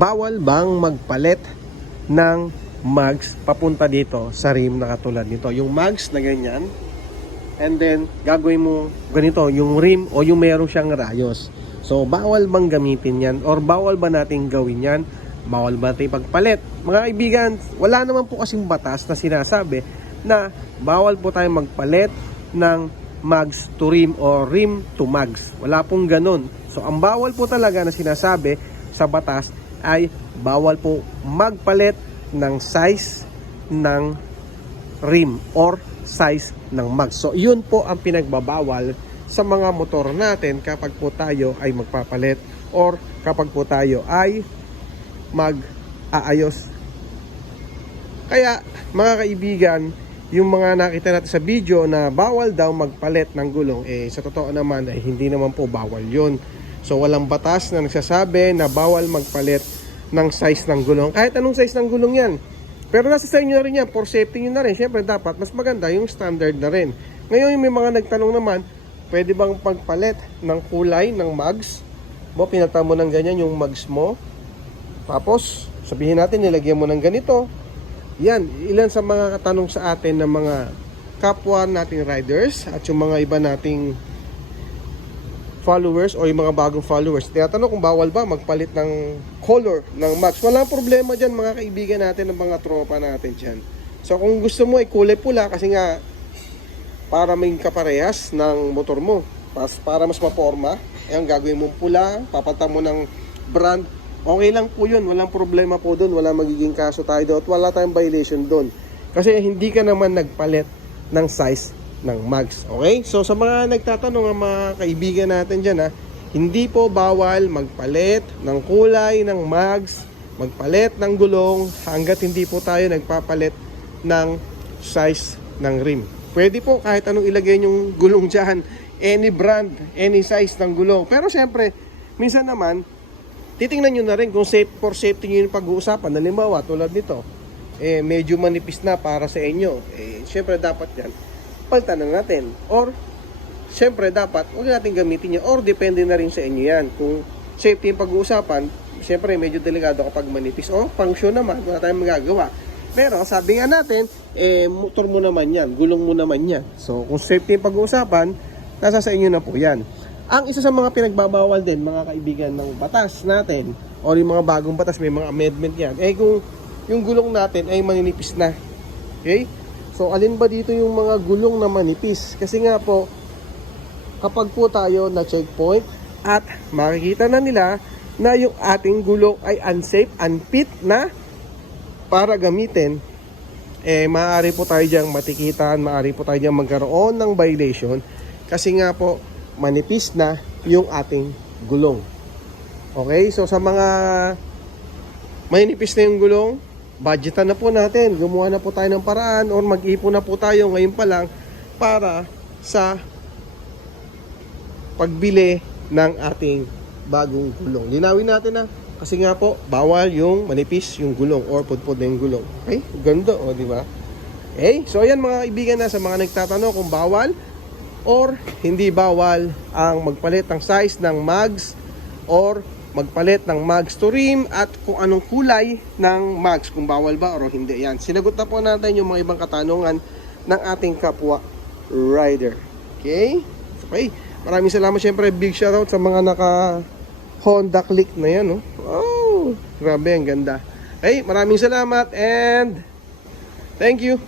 bawal bang magpalit ng mags papunta dito sa rim na katulad nito. Yung mags na ganyan, and then gagawin mo ganito, yung rim o yung meron siyang rayos. So, bawal bang gamitin yan? Or bawal ba nating gawin yan? Bawal ba natin pagpalit? Mga kaibigan, wala naman po kasing batas na sinasabi na bawal po tayong magpalit ng mags to rim or rim to mags. Wala pong ganun. So, ang bawal po talaga na sinasabi sa batas ay bawal po magpalit ng size ng rim or size ng mags. So, yun po ang pinagbabawal sa mga motor natin kapag po tayo ay magpapalit or kapag po tayo ay mag-aayos. Kaya, mga kaibigan, yung mga nakita natin sa video na bawal daw magpalit ng gulong, eh sa totoo naman ay hindi naman po bawal yun. So walang batas na nagsasabi na bawal magpalit ng size ng gulong. Kahit anong size ng gulong yan. Pero nasa sa inyo na rin yan, for safety nyo na rin. Siyempre dapat mas maganda yung standard na rin. Ngayon yung may mga nagtanong naman, pwede bang pagpalit ng kulay ng mags? Mo, pinata mo ng ganyan yung mags mo. Tapos, sabihin natin, nilagyan mo ng ganito. Yan, ilan sa mga katanong sa atin ng mga kapwa nating riders at yung mga iba nating followers o yung mga bagong followers. Tinatanong kung bawal ba magpalit ng color ng max. Walang problema dyan mga kaibigan natin ng mga tropa natin dyan. So kung gusto mo ay kulay pula kasi nga para may kaparehas ng motor mo. Pas, para mas maporma, eh, ang gagawin mong pula, papalitan mo ng brand, okay lang po yun, walang problema po doon, wala magiging kaso tayo doon, at wala tayong violation doon. Kasi hindi ka naman nagpalit ng size ng mags, okay? So sa mga nagtatanong, ang mga kaibigan natin dyan ha, hindi po bawal magpalit ng kulay ng mags, magpalit ng gulong, hanggat hindi po tayo nagpapalit ng size ng rim. Pwede po kahit anong ilagay yung gulong dyan, any brand, any size ng gulong. Pero syempre, minsan naman, titingnan nyo na rin kung safe for safety nyo yung pag-uusapan. Halimbawa, tulad nito, eh, medyo manipis na para sa inyo. Eh, syempre dapat yan, palitan na natin. Or, syempre dapat, huwag natin gamitin yan. Or, depende na rin sa inyo yan. Kung safety yung pag-uusapan, syempre medyo delikado kapag manipis. O, function naman, wala tayong magagawa. Pero sabi nga natin, eh, motor mo naman yan, gulong mo naman yan. So kung safety yung pag-uusapan, nasa sa inyo na po yan. Ang isa sa mga pinagbabawal din, mga kaibigan ng batas natin, o yung mga bagong batas, may mga amendment yan, eh kung yung gulong natin ay maninipis na. Okay? So alin ba dito yung mga gulong na manipis? Kasi nga po, kapag po tayo na checkpoint at makikita na nila na yung ating gulong ay unsafe, unfit na para gamitin, eh maaari po tayo diyang matikitan, maaari po tayo diyang magkaroon ng violation kasi nga po manipis na yung ating gulong. Okay, so sa mga manipis na yung gulong, budgetan na po natin, gumawa na po tayo ng paraan or mag-ipon na po tayo ngayon pa lang para sa pagbili ng ating bagong gulong. Linawin natin na kasi nga po, bawal yung manipis yung gulong or pudpud na yung gulong. Okay? Ganda, o, di ba? Okay? So, ayan mga kaibigan na sa mga nagtatanong kung bawal or hindi bawal ang magpalit ng size ng mags or magpalit ng mags to rim at kung anong kulay ng mags, kung bawal ba or hindi. Yan. Sinagot na po natin yung mga ibang katanungan ng ating kapwa rider. Okay? Okay. Maraming salamat syempre. Big shoutout sa mga naka Honda Click na yan, oh. Oh, grabe, ang ganda. Hey, maraming salamat and thank you.